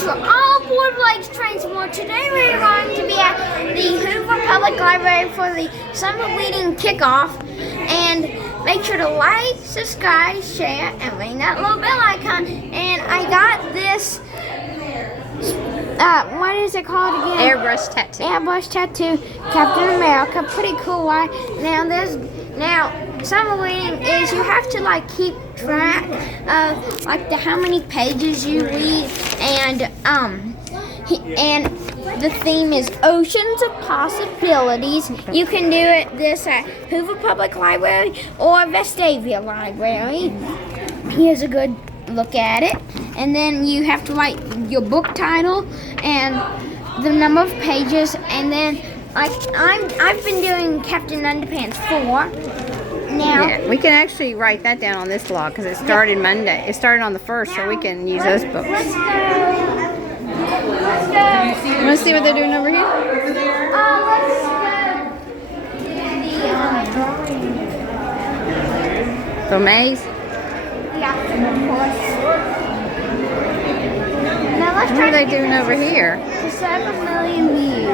to all Board Blades Trains and More. Today we're going to be at the Hoover Public Library for the summer reading kickoff. And make sure to like, subscribe, share, and ring that little bell icon. And I got this, what is it called again? Airbrush tattoo. Airbrush tattoo, Captain America. Pretty cool, right? Now, summer reading is you have to like keep track of like how many pages you read, and the theme is Oceans of Possibilities. You can do this at Hoover Public Library or Vestavia Library. Here's a good look at it. And then you have to write your book title and the number of pages, and then like I've been doing Captain Underpants 4. Now, yeah, we can actually write that down on this blog because it started Monday. It started on the 1st, so we can use those books. Let's go. You want to see what they're doing over here? Let's go. The maze? Yeah, of course. Now let's What are they doing over here? to 7 million views.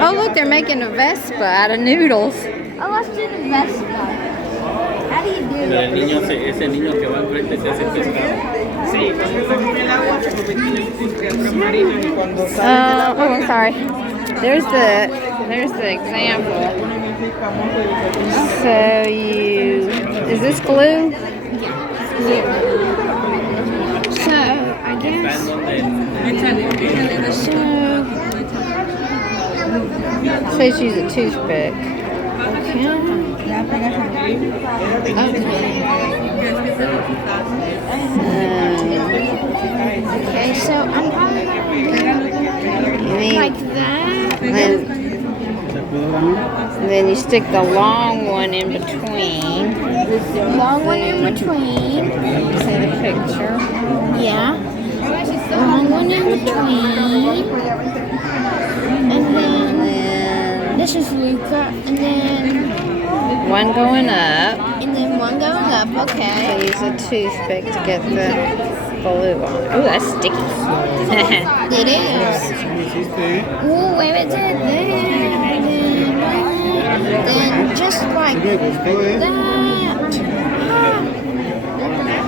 Oh, look, they're making a Vespa out of noodles. Oh, let's do the Vespa. How do you do Pero el that? niño, ese niño que va enfrente se hace pescado. Sí, cuando están en el agua, porque tiene sus criaturas marinas y cuando salen del agua. Oh, I'm sorry. There's the example. So is this glue? So, I guess. Says use a toothpick. Okay, so I'm probably gonna do like that. And then you stick the long one in between. Long one in between. See the picture? Yeah. Long one in between. And then this is Luca. And then One going up. one going up. So Okay. use a toothpick to get the glue on. Oh, that's sticky. It is. Oh, where is it? Then just like that.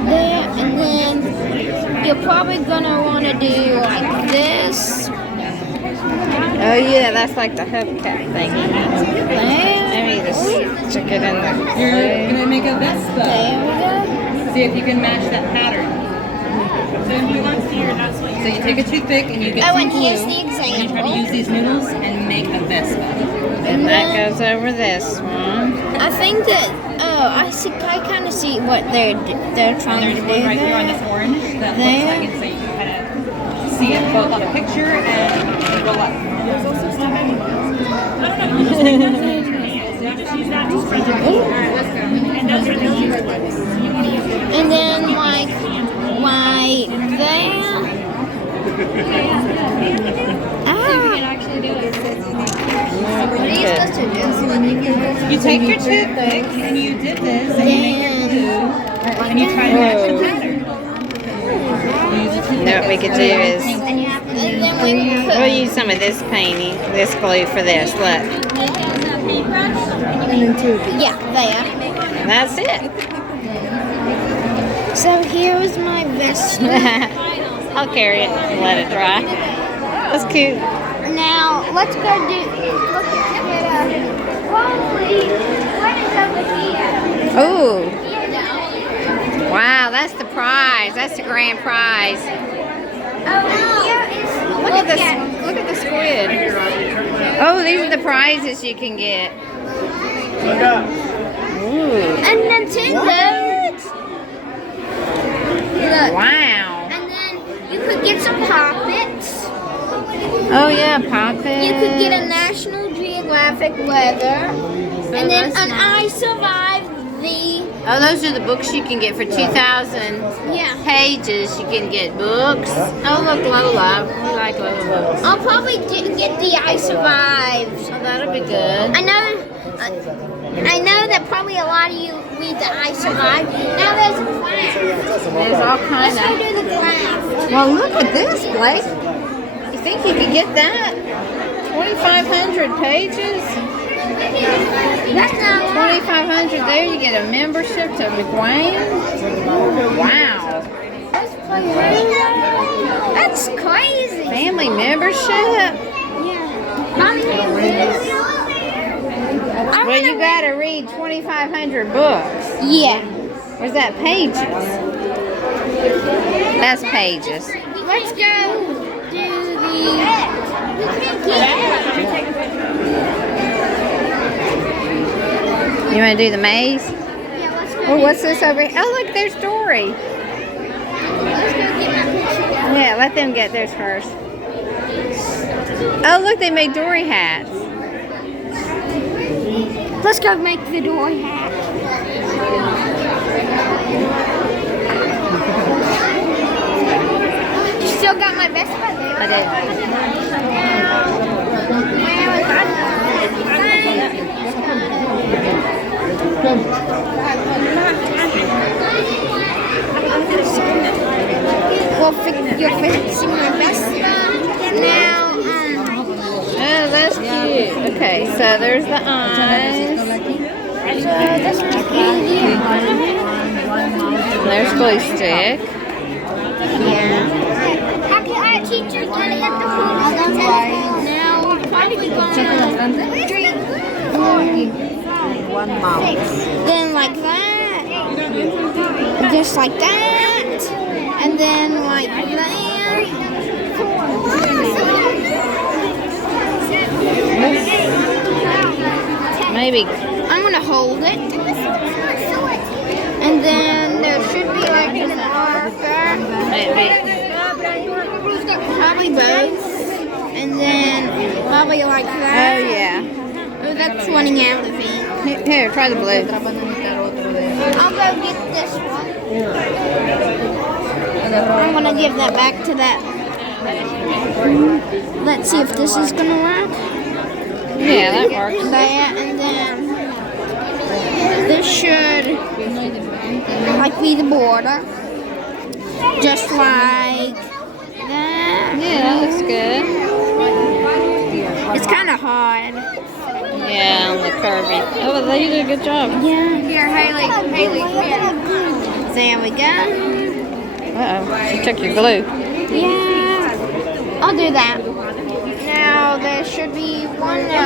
There, and then you're probably gonna want to do like this. Oh yeah, that's like the hubcap thing. There. Maybe just stick it in the You're gonna make a Vespa. There we go. See if you can match that pattern. So you take a toothpick and you get Oh, some and glue, here's the and you try to example. use these noodles and make a Vespa. And that goes over this one. I think that. Oh, I see. I kind of see what they're trying to do There's one right here on there. this orange that There. looks like it, so you can kind of see it both on the picture and roll up. There's also stuff And then like right there. You take your toothpick and you dip this and you make your glue and you try to match the pattern. Now what we could do is And then we we'll use some of this painting, this glue for this. Look, yeah, there. and that's it. So here is my vest. I'll carry it and let it dry. That's cute. Now let's go look at probably what is over here. Ooh, wow, that's the prize. That's the grand prize. Oh, here is Look at the squid. Oh, these are the prizes you can get. Ooh, and Nintendo. Look. wow. And then you could get some poppets. Oh yeah, poppets. You could get a National Geographic leather. And then an I Survived the. Oh, those are the books you can get for 2,000 Yeah. pages. You can get books. Oh, look, Lola. We like Lola books. I'll probably get the I Survived. Oh, that'll be good. I know that probably a lot of you need the I survived. Now there's a class. There's all kinds Let's go of. do the class. Well, look at this, Blake. You think you could get that? 2,500 pages? That's not 2,500 there, you get a membership to McWayne? Wow. That's crazy. Family membership? Mommy, Well, you gotta read 2,500 books. yeah. Or is that pages? That's pages. Let's go do the. You wanna do the maze? Yeah, let's go. Oh, what's this over here? Oh, look, there's Dory. Let's go get my picture. Yeah, let them get theirs first. Oh, look, they made Dory hats. Let's go make the door hat. You still got my best friend there. I did. You're fixing my best now. Oh, that's cute. Okay, so there's the eyes. So this must be There's glue stick. How can our teacher get it at the pool? Now we're probably going then like that, just like that, and then like that. Maybe. I'm gonna hold it, and then there should be like an marker, Maybe. probably both, and then probably like Oh, that. yeah. Oh, that's running out of ink. Here, try the blue. I'll go get this one. I'm gonna give that back to that. Let's see if this is gonna work. Yeah, that works. That, and then this should like be the border, just like that. Yeah, that looks good. It's kind of hard. Yeah, on the curvy. Oh, you did a good job. Yeah. Here, Haley, here. There we go. Uh-oh, she took your glue. Yeah, I'll do that. Now there should be another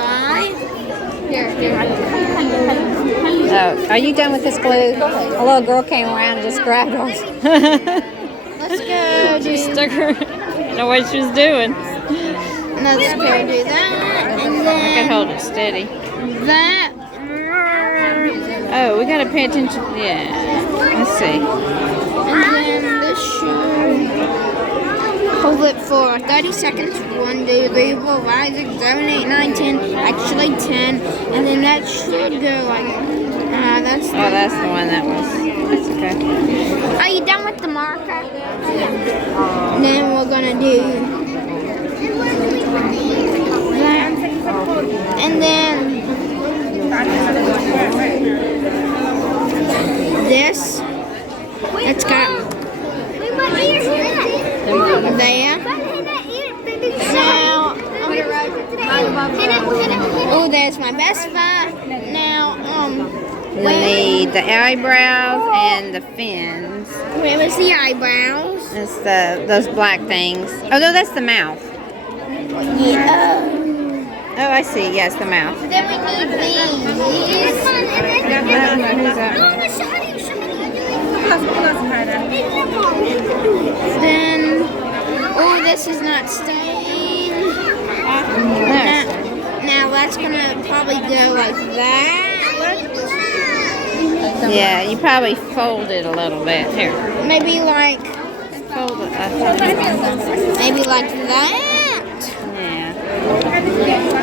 eye. Here. Oh, are you done with this glue? A little girl came around and just grabbed ours. Let's go do. Stuck her. Know what she was doing. Let's go do that, and I can then hold it steady. that. Oh, we gotta pay attention. Yeah. Let's see. And then this should hold it for 30 seconds. 1, 2, 3, 4, 5, 6, 7, 8, 9, 10. Actually 10. And then that should go like. That's. Oh, that's the one that was. That's okay. Are you done with the marker? Yeah. Then we're gonna do that. And then this. It's got there. Now, oh, there's my best buy. Now, We need the eyebrows and the fins. where was the eyebrows? It's those black things. Oh no, that's the mouth. Yeah. Oh, I see. Yes, the mouth. Then we need these. I don't know who's that one. Then, oh, this is not staying. Now that's gonna probably go like that. Yeah, you probably fold it a little bit. Here, Maybe like, fold it. maybe like that. Yeah.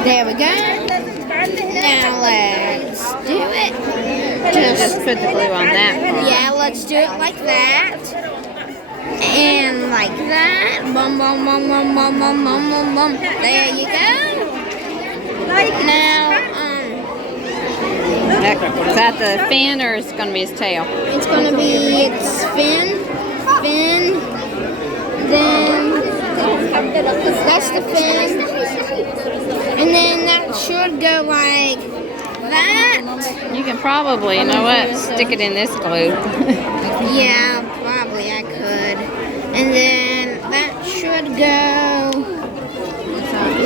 There we go. Now let's do it. Just put the glue on that part. Yeah, let's do it like that. And like that. Bum, bum, bum, bum, bum, bum, bum, bum, bum. There you go. Now, Is that the fin or is it going to be his tail? It's gonna be its fin, then that's the fin, and then that should go like that. You can probably, you know what, stick it in this glue. Yeah, probably I could. And then that should go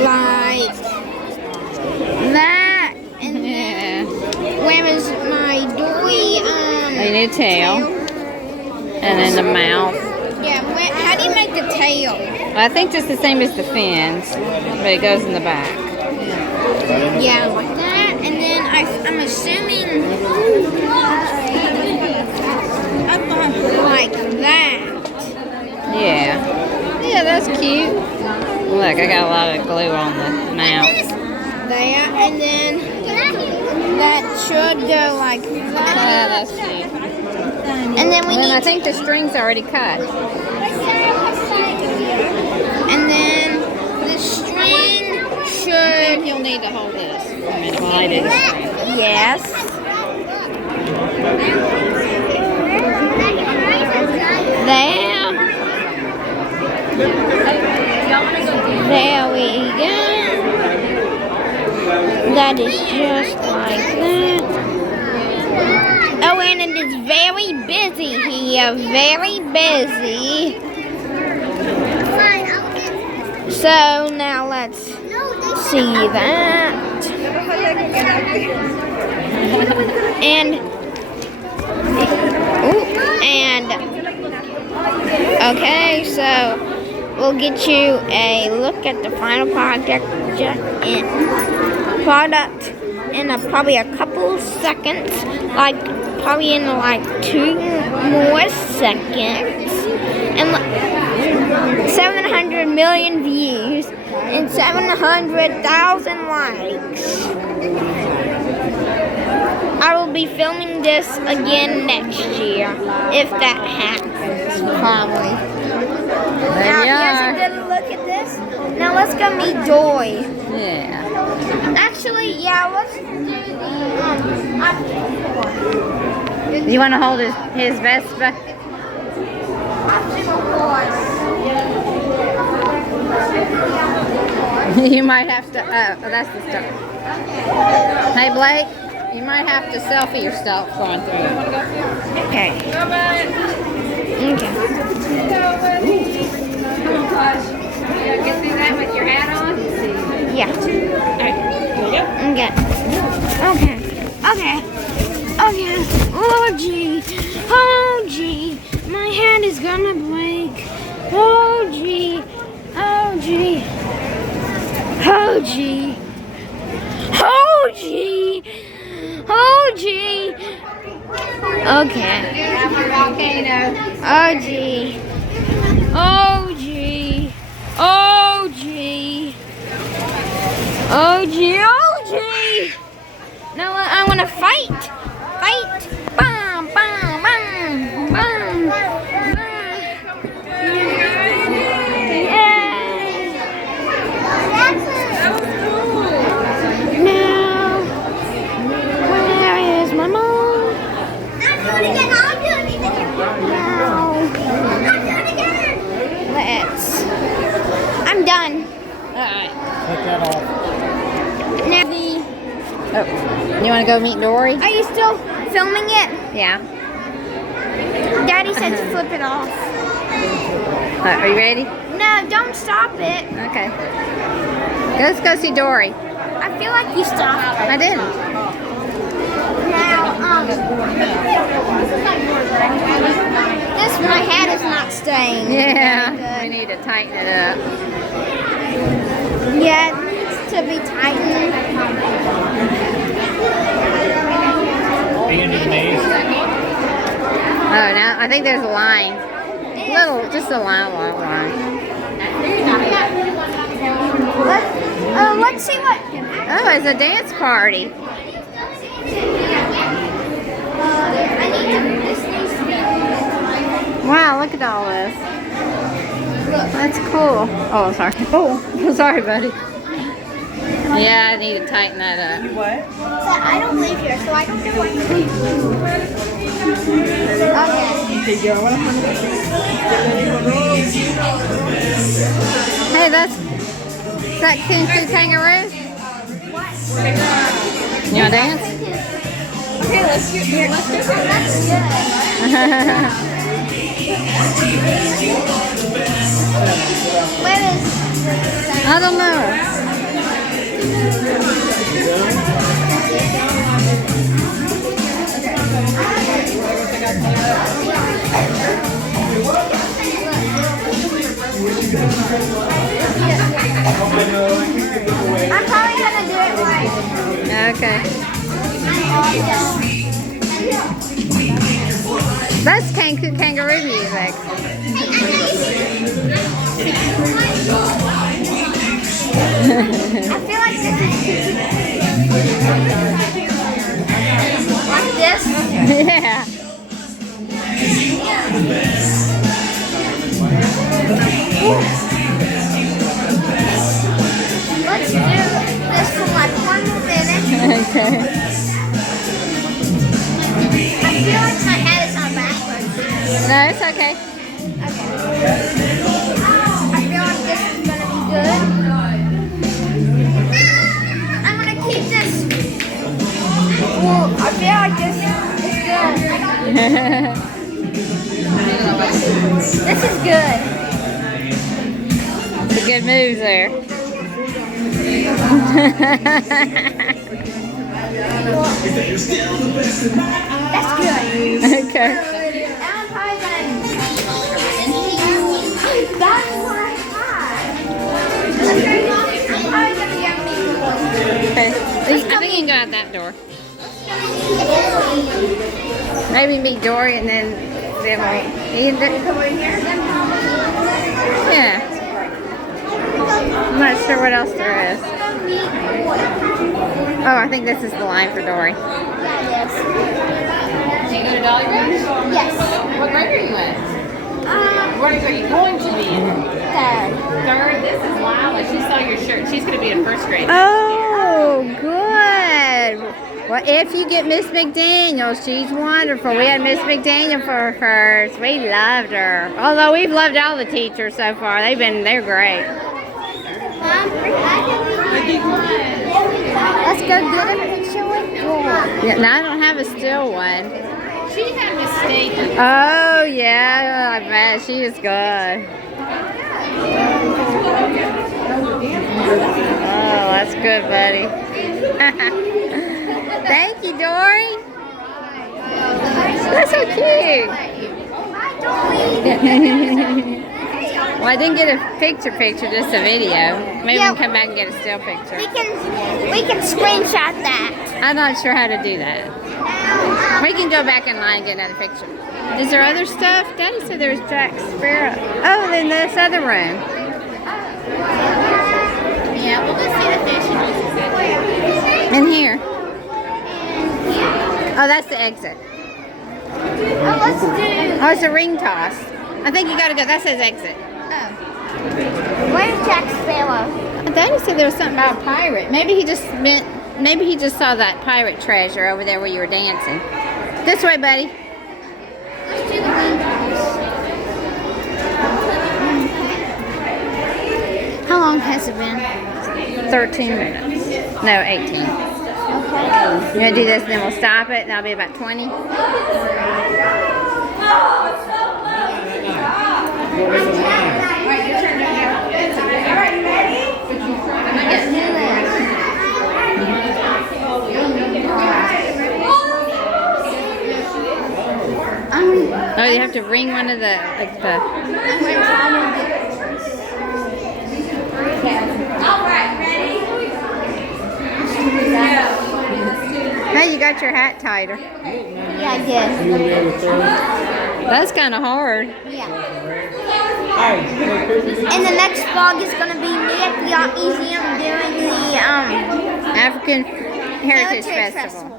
like that. And Yeah. where is my dory? You need a tail. And then the mouth. Yeah, how do you make the tail? I think just the same as the fins, but it goes in the back. Yeah, like that. And then I'm assuming like that. Yeah. Yeah, that's cute. Look, I got a lot of glue on the mouth. There, and then that should go like Yeah, that. that's cute. And then we And I need think the string's already cut. and then the string I think should you'll need to hold this for a minute while I do the string. yes. There. There we go. That is just like that. Oh, and it is very busy here. Very busy. So now let's see that. And okay, so we'll get you a look at the final product in probably a couple seconds, like probably in like 2 more seconds, and 700 million views and 700,000 likes. I will be filming this again next year, if that happens, probably. Now, here's a good look at this. Now let's go meet Dory. Yeah. Actually, yeah, let's do the You want to hold his Vespa? You might have to, oh, that's the stuff. Hey Blake, you might have to selfie yourself going through it. Okay. Okay. Get through that with your hat on? Yeah. Okay. Okay. Oh gee. Oh gee. My hand is gonna break. Oh gee. Oh gee. Oh gee. Oh gee. Oh gee. Okay. Oh gee. Oh gee. Oh gee. Oh gee. Oh gee. Now I want to fight. Fight. Bam, bam, bam, bam, bam. Yay. Now, where is my mom? Now, I'm done. Alright. Take that off. Now Oh, you want to go meet Dory? are you still filming it? Yeah. Daddy said to flip it off. Are you ready? No, don't stop it. Okay. Let's go see Dory. I feel like you stopped it. I didn't. Now, my hat is not staying. Yeah. very We good. need to tighten it up. Yeah, it needs to be tightened. Are you gonna do the maze? Oh, now I think there's a line. Just a line. Let's see what. Oh, it's a dance party. Wow, look at all this. That's cool. Oh, sorry. Oh, sorry, buddy. Yeah, I need to tighten that up. What? I don't live here, so I don't know what you're doing. Okay. Hey, is that Kung Fu Kangaroo? You want to dance? Okay, let's do it. That's good. Where is I don't know. I'm probably gonna do it right. Okay. That's Kung Fu Kangaroo music. I feel like this is like this. Yeah. Let's do this for like 1 minute. Okay. I feel like my head is on backwards. No, it's okay. I feel like this is gonna be good. I'm gonna keep this. Well, I feel like this is good. This is good. It's a good move there. That's good. Okay. I'm probably gonna. That's what I had. I'm probably gonna get me one. Okay. I think you can go out that door. Maybe meet Dory and then we'll yeah. I'm not sure what else there is. Oh, I think this is the line for Dory. Yes. Do you go to Dolly Rose? Yes. What grade are you in? What are you going to be in? Third. Third? This is Lila. She saw your shirt. She's going to be in first grade. Oh, good. Well, if you get Miss McDaniel, she's wonderful. We had Miss McDaniel for first. We loved her. Although we've loved all the teachers so far. They're great. Let's go get a picture with Dory. Yeah, now I don't have a still one. She had mistaken. Oh, yeah, I bet. She is good. Oh, that's good, buddy. Thank you, Dory. That's so cute. Well, I didn't get a picture, just a video. Maybe we can come back and get a still picture. We can screenshot that. I'm not sure how to do that. We can go back in line and get another picture. Is there other stuff? Daddy said there's Jack Sparrow. Oh, then this other room. Yeah, we'll go see the fish and In here. Oh, that's the exit. Oh, let's do. Oh, it's a ring toss. I think you gotta go. That says exit. Where's Jack Sparrow? Daddy said there was something about a pirate. Maybe he just saw that pirate treasure over there where you were dancing. This way, buddy. Let's do the green toss. How long has it been? 13 minutes. No, 18. Okay. You want to do this, and then we'll stop it. That'll be about 20. Oh, you have to ring one of the, like the... Hey, you got your hat tighter. Yeah, I did. That's kind of hard. Yeah. And the next vlog is gonna be me at the art museum doing the African Heritage Festival.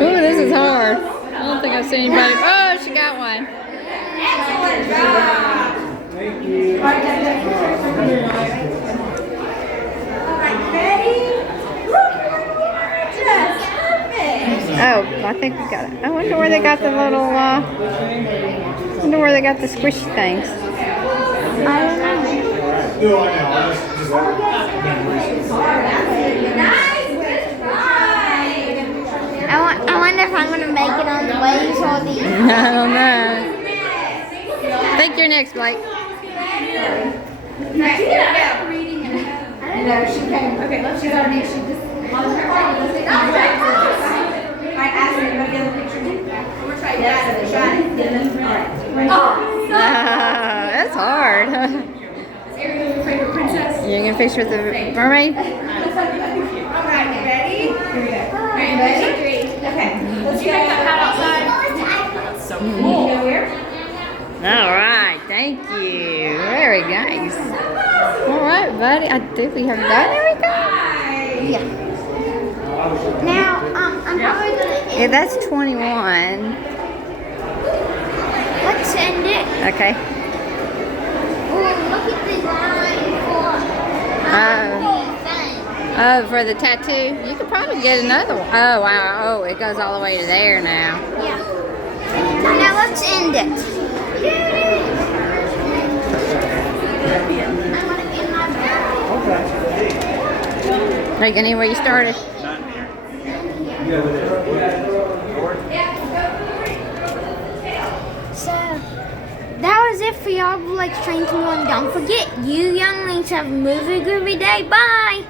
Ooh, this is hard. I don't think I've seen anybody. Oh, she got one. Oh, I think we got it. I wonder where they got the little, wonder where they got the squishy things. I wonder if I'm gonna make it on the waves or the. I don't know. Think you're next, Blake. That's hard. You gonna fix with the mermaid? All right, thank you. Very nice. All right, buddy. I think we have done everything. Yeah. Now, I'm probably gonna. Yeah, that's 21. Let's end it. Okay. Oh, look at the line for the thing. Oh, for the tattoo? You could probably get another one. Oh, wow. Oh, it goes all the way to there now. Yeah. Now let's end it. I'm gonna get my bag. Like anywhere you started? So that was it for y'all Blake's Train to One. Don't forget, you younglings have a movie groovy day. Bye.